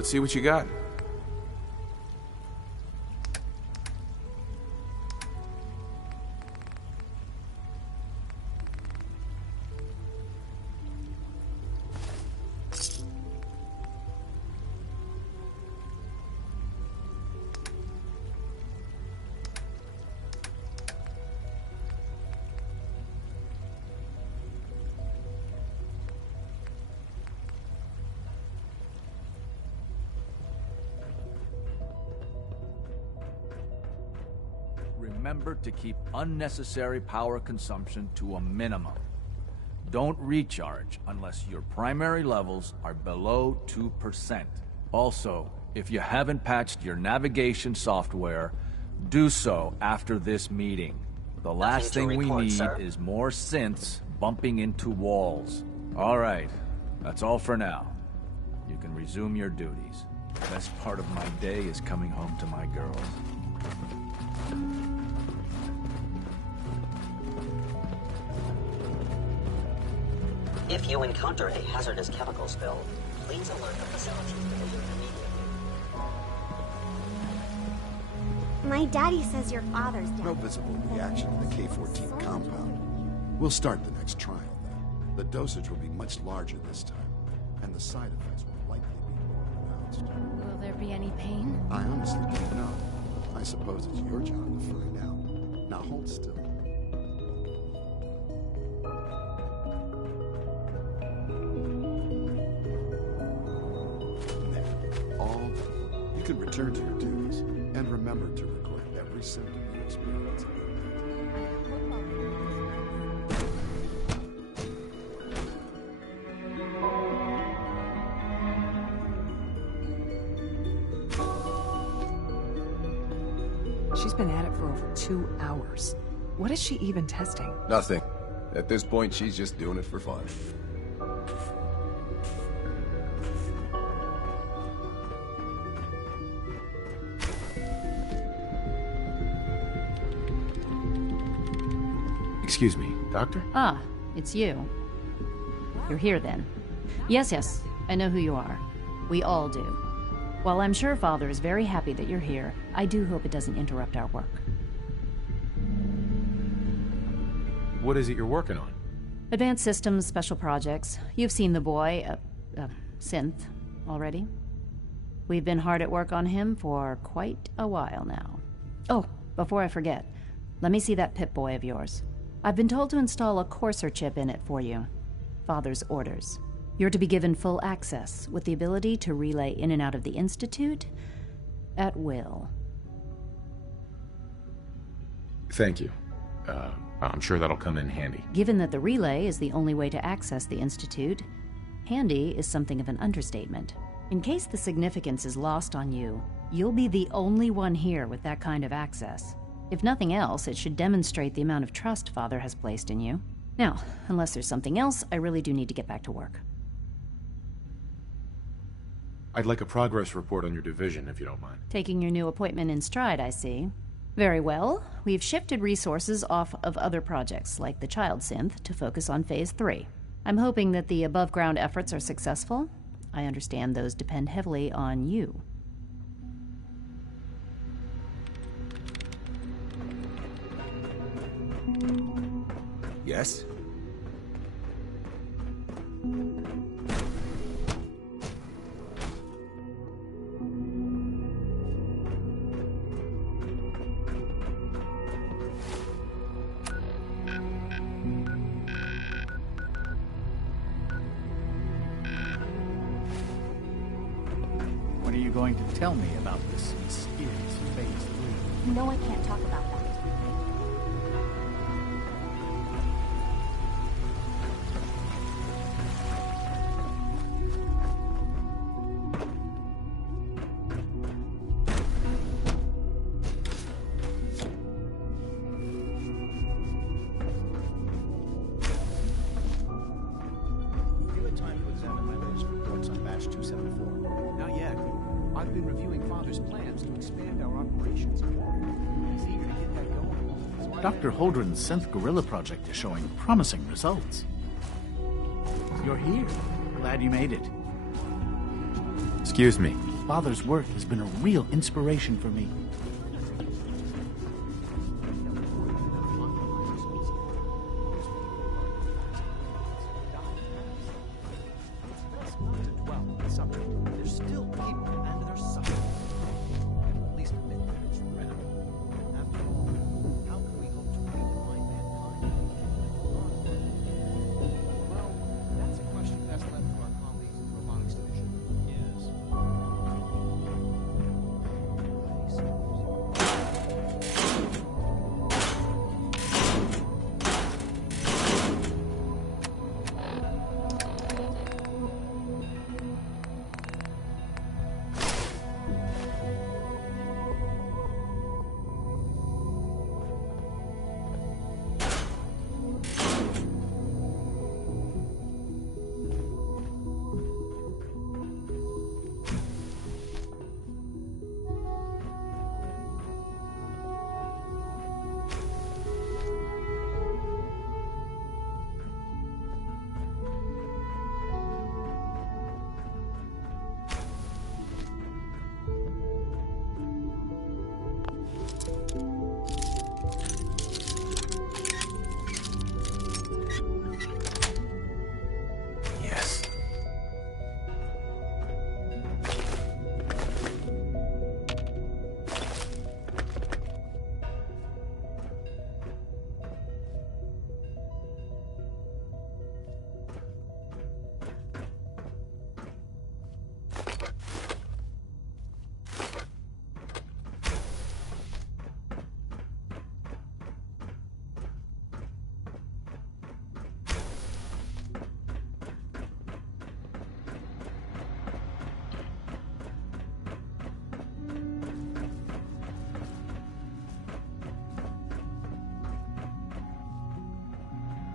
Let's see what you got. Remember to keep unnecessary power consumption to a minimum. Don't recharge unless your primary levels are below 2%. Also, if you haven't patched your navigation software, do so after this meeting. The last thing we need is more synths bumping into walls. All right, that's all for now. You can resume your duties. The best part of my day is coming home to my girls. If you encounter a hazardous chemical spill, please alert the facility division immediately. My daddy says your father's dead. No visible reaction to the K-14 compound. We'll start the next trial, then. The dosage will be much larger this time, and the side effects will likely be more pronounced. Will there be any pain? I honestly don't know. I suppose it's your job to find out. Now hold still. You can return to your duties, and remember to record every symptom you experience. She's been at it for over 2 hours. What is she even testing? Nothing. At this point, she's just doing it for fun. Excuse me, Doctor? Ah, it's you. You're here then. Yes, I know who you are. We all do. While I'm sure Father is very happy that you're here, I do hope it doesn't interrupt our work. What is it you're working on? Advanced Systems Special Projects. You've seen the boy, Synth, already. We've been hard at work on him for quite a while now. Oh, before I forget, let me see that Pip-Boy of yours. I've been told to install a Courser chip in it for you. Father's orders. You're to be given full access, with the ability to relay in and out of the Institute at will. Thank you. I'm sure that'll come in handy. Given that the relay is the only way to access the Institute, handy is something of an understatement. In case the significance is lost on you, you'll be the only one here with that kind of access. If nothing else, it should demonstrate the amount of trust Father has placed in you. Now, unless there's something else, I really do need to get back to work. I'd like a progress report on your division, if you don't mind. Taking your new appointment in stride, I see. Very well. We've shifted resources off of other projects, like the Child Synth, to focus on Phase 3. I'm hoping that the above-ground efforts are successful. I understand those depend heavily on you. Yes? What are you going to tell me about this mysterious Phase 3? No, I can't talk about that. You had time to examine my latest reports on Batch 274. Not yet. I've been reviewing Father's plans to expand our operations. He's eager to get that going. Dr. Holdren's Synth Gorilla project is showing promising results. You're here. Glad you made it. Excuse me. Father's work has been a real inspiration for me. There's still people and they're suffering. At least admit that it's real. After all, how can we hope to redefine mankind? Well, that's a question best left to our colleagues in the robotics division.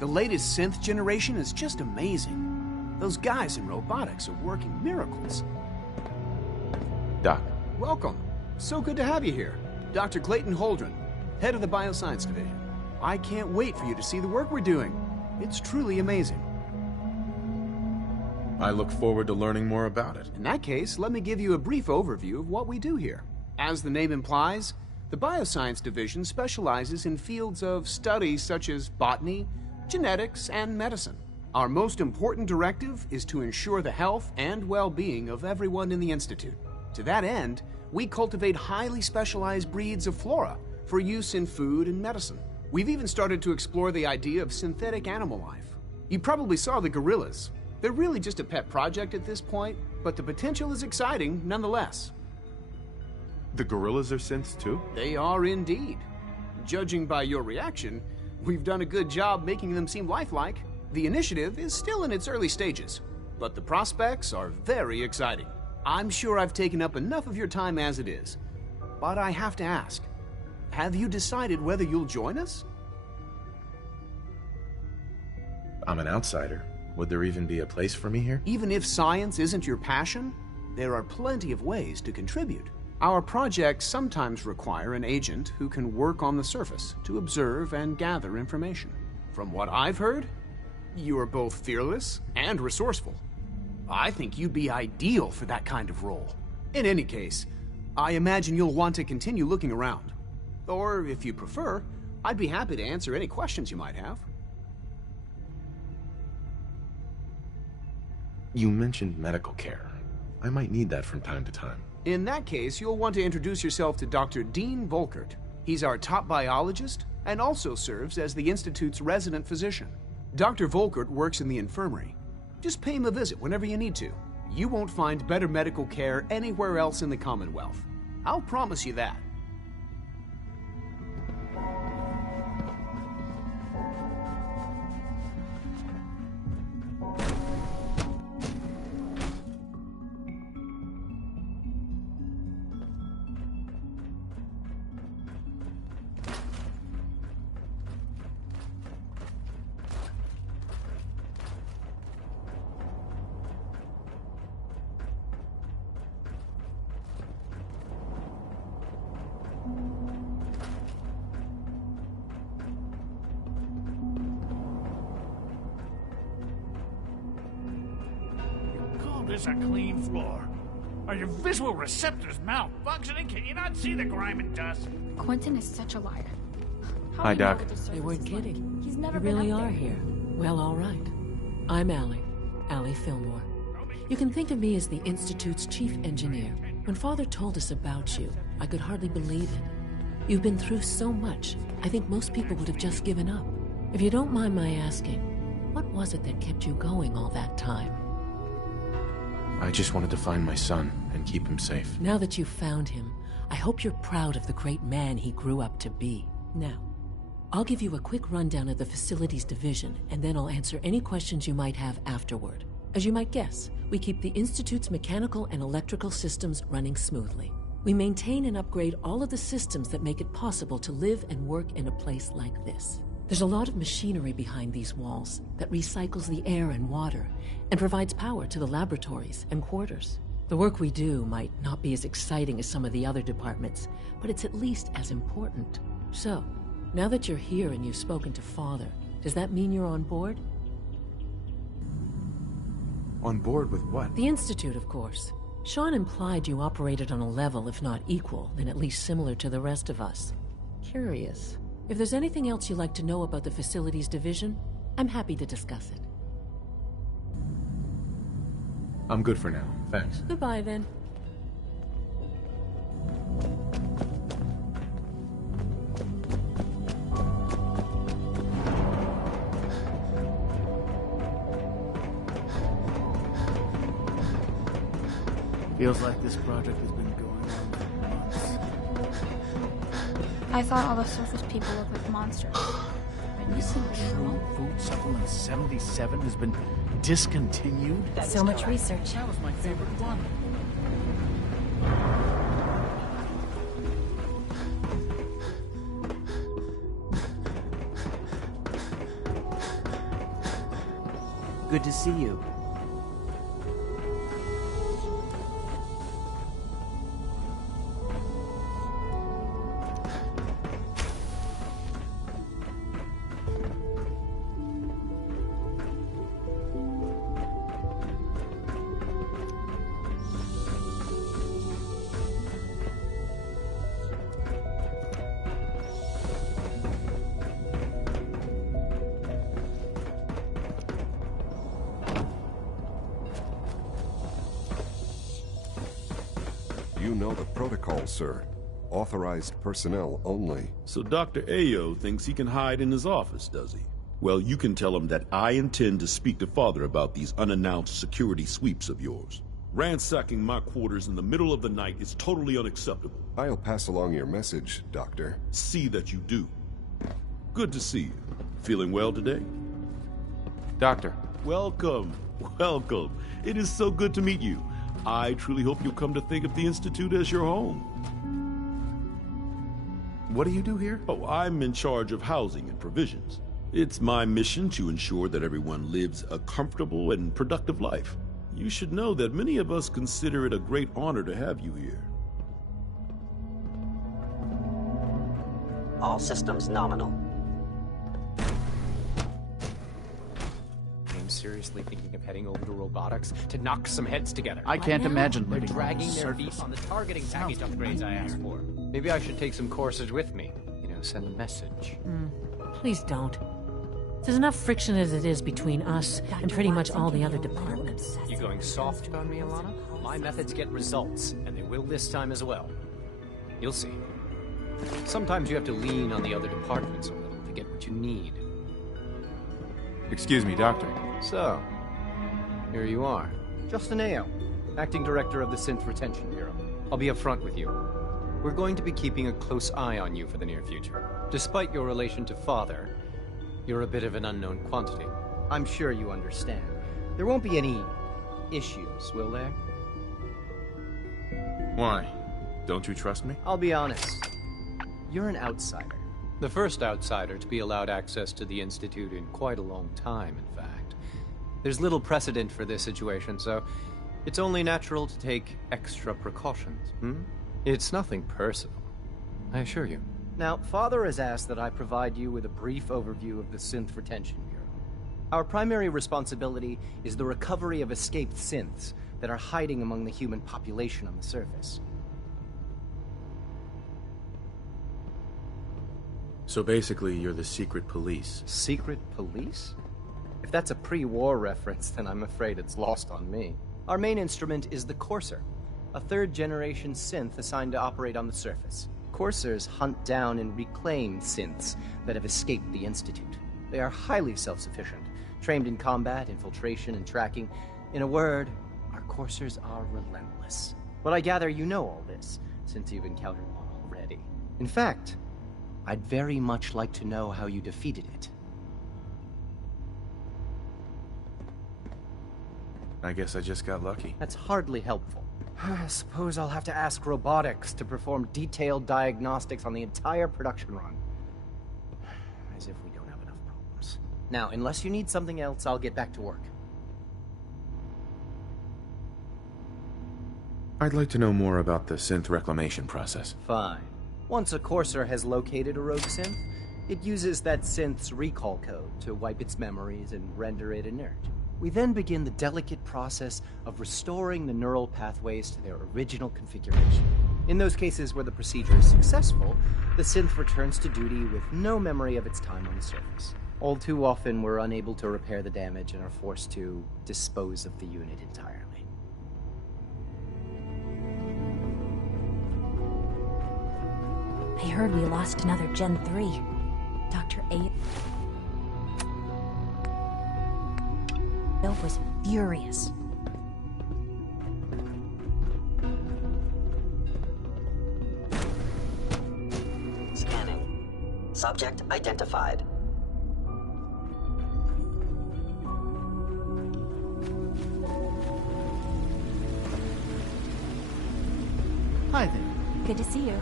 The latest synth generation is just amazing. Those guys in robotics are working miracles. Doc, Welcome. So good to have you here. Dr. Clayton Holdren, head of the Bioscience Division. I can't wait for you to see the work we're doing. It's truly amazing. I look forward to learning more about it. In that case, let me give you a brief overview of what we do here. As the name implies, the Bioscience Division specializes in fields of study such as botany, genetics, and medicine. Our most important directive is to ensure the health and well-being of everyone in the Institute. To that end, we cultivate highly specialized breeds of flora for use in food and medicine. We've even started to explore the idea of synthetic animal life. You probably saw the gorillas. They're really just a pet project at this point, but the potential is exciting nonetheless. The gorillas are synths too? They are indeed. Judging by your reaction, we've done a good job making them seem lifelike. The initiative is still in its early stages, but the prospects are very exciting. I'm sure I've taken up enough of your time as it is, but I have to ask, have you decided whether you'll join us? I'm an outsider. Would there even be a place for me here? Even if science isn't your passion, there are plenty of ways to contribute. Our projects sometimes require an agent who can work on the surface to observe and gather information. From what I've heard, you are both fearless and resourceful. I think you'd be ideal for that kind of role. In any case, I imagine you'll want to continue looking around. Or, if you prefer, I'd be happy to answer any questions you might have. You mentioned medical care. I might need that from time to time. In that case, you'll want to introduce yourself to Dr. Dean Volkert. He's our top biologist and also serves as the Institute's resident physician. Dr. Volkert works in the infirmary. Just pay him a visit whenever you need to. You won't find better medical care anywhere else in the Commonwealth. I'll promise you that. Call this a clean floor. Are your visual receptors malfunctioning? Can you not see the grime and dust? Quentin is such a liar. How Hi, do you know Doc. that the They surface weren't is like- kidding. He's never You been really up are there. here. Well, all right. I'm Allie Fillmore. You can think of me as the Institute's chief engineer. When Father told us about you, I could hardly believe it. You've been through so much, I think most people would have just given up. If you don't mind my asking, what was it that kept you going all that time? I just wanted to find my son and keep him safe. Now that you've found him, I hope you're proud of the great man he grew up to be. Now, I'll give you a quick rundown of the Facilities Division, and then I'll answer any questions you might have afterward. As you might guess, we keep the Institute's mechanical and electrical systems running smoothly. We maintain and upgrade all of the systems that make it possible to live and work in a place like this. There's a lot of machinery behind these walls that recycles the air and water and provides power to the laboratories and quarters. The work we do might not be as exciting as some of the other departments, but it's at least as important. So, now that you're here and you've spoken to Father, does that mean you're on board? On board with what? The Institute, of course. Sean implied you operated on a level, if not equal, then at least similar to the rest of us. Curious. If there's anything else you'd like to know about the Facilities Division, I'm happy to discuss it. I'm good for now, thanks. Goodbye, then. Feels like this project has been going on for months. I thought all the surface people looked like monsters. True Food Supplement 77 has been discontinued? So much research. That was my favorite one. Good to see you. You know the protocol, sir. Authorized personnel only. So Dr. Ayo thinks he can hide in his office, does he? Well, you can tell him that I intend to speak to Father about these unannounced security sweeps of yours. Ransacking my quarters in the middle of the night is totally unacceptable. I'll pass along your message, Doctor. See that you do. Good to see you. Feeling well today? Doctor. Welcome. Welcome. It is so good to meet you. I truly hope you'll come to think of the Institute as your home. What do you do here? Oh, I'm in charge of housing and provisions. It's my mission to ensure that everyone lives a comfortable and productive life. You should know that many of us consider it a great honor to have you here. All systems nominal. I'm seriously thinking of heading over to robotics to knock some heads together. I can't imagine They're living dragging on the their surface. feet on the targeting package upgrades I asked for. Maybe I should take some courses with me. You know, send a message. Please don't. There's enough friction as it is between us and pretty much all the other departments. You going soft on me, Alana? My methods get results, and they will this time as well. You'll see. Sometimes you have to lean on the other departments a little to get what you need. Excuse me, Doctor. So, here you are. Justin Ayo, Acting Director of the Synth Retention Bureau. I'll be upfront with you. We're going to be keeping a close eye on you for the near future. Despite your relation to Father, you're a bit of an unknown quantity. I'm sure you understand. There won't be any issues, will there? Why? Don't you trust me? I'll be honest. You're an outsider. The first outsider to be allowed access to the Institute in quite a long time, in fact. There's little precedent for this situation, so it's only natural to take extra precautions. It's nothing personal, I assure you. Now, Father has asked that I provide you with a brief overview of the Synth Retention Bureau. Our primary responsibility is the recovery of escaped synths, that are hiding among the human population on the surface. So basically, you're the secret police. Secret police? If that's a pre-war reference, then I'm afraid it's lost on me. Our main instrument is the Courser, a third-generation synth assigned to operate on the surface. Coursers hunt down and reclaim synths that have escaped the Institute. They are highly self-sufficient, trained in combat, infiltration, and tracking. In a word, our Coursers are relentless. But I gather you know all this, since you've encountered one already. In fact, I'd very much like to know how you defeated it. I guess I just got lucky. That's hardly helpful. I suppose I'll have to ask robotics to perform detailed diagnostics on the entire production run. As if we don't have enough problems. Now, unless you need something else, I'll get back to work. I'd like to know more about the synth reclamation process. Fine. Once a Courser has located a rogue synth, it uses that synth's recall code to wipe its memories and render it inert. We then begin the delicate process of restoring the neural pathways to their original configuration. In those cases where the procedure is successful, the synth returns to duty with no memory of its time on the surface. All too often, we're unable to repair the damage and are forced to dispose of the unit entirely. I heard we lost another Gen 3. Dr. A. was furious. Scanning. Subject identified. Hi there. Good to see you.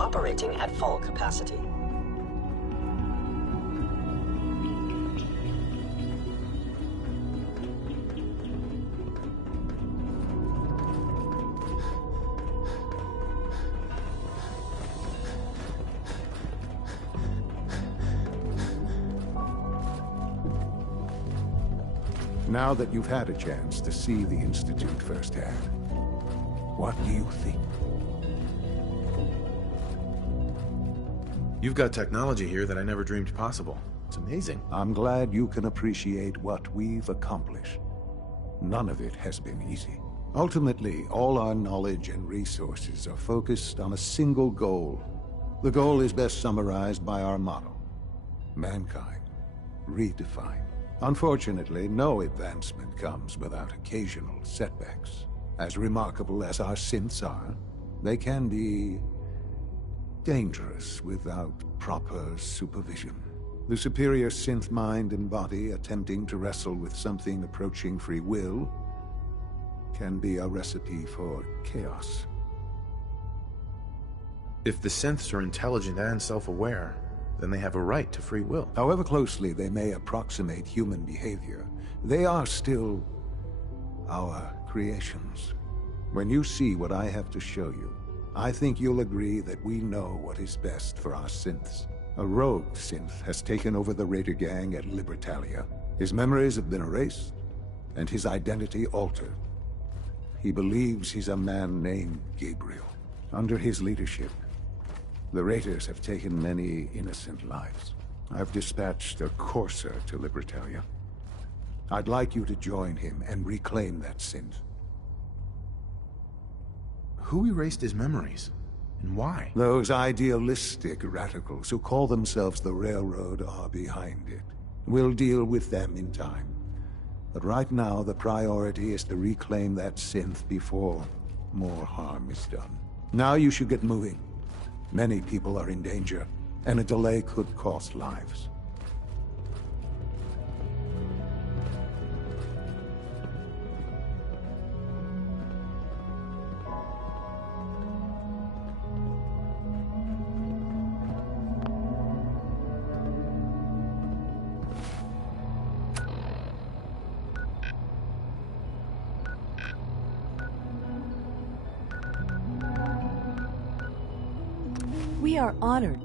Operating at full capacity. Now that you've had a chance to see the Institute firsthand, what do you think? You've got technology here that I never dreamed possible. It's amazing. I'm glad you can appreciate what we've accomplished. None of it has been easy. Ultimately, all our knowledge and resources are focused on a single goal. The goal is best summarized by our motto: mankind, redefined. Unfortunately, no advancement comes without occasional setbacks. As remarkable as our synths are, they can be dangerous without proper supervision. The superior synth mind and body attempting to wrestle with something approaching free will can be a recipe for chaos. If the synths are intelligent and self-aware, then they have a right to free will. However closely they may approximate human behavior, they are still our creations. When you see what I have to show you, I think you'll agree that we know what is best for our synths. A rogue synth has taken over the Raider gang at Libertalia. His memories have been erased, and his identity altered. He believes he's a man named Gabriel. Under his leadership, the Raiders have taken many innocent lives. I've dispatched a Courser to Libertalia. I'd like you to join him and reclaim that synth. Who erased his memories? And why? Those idealistic radicals who call themselves the Railroad are behind it. We'll deal with them in time. But right now, the priority is to reclaim that synth before more harm is done. Now you should get moving. Many people are in danger, and a delay could cost lives. We are honored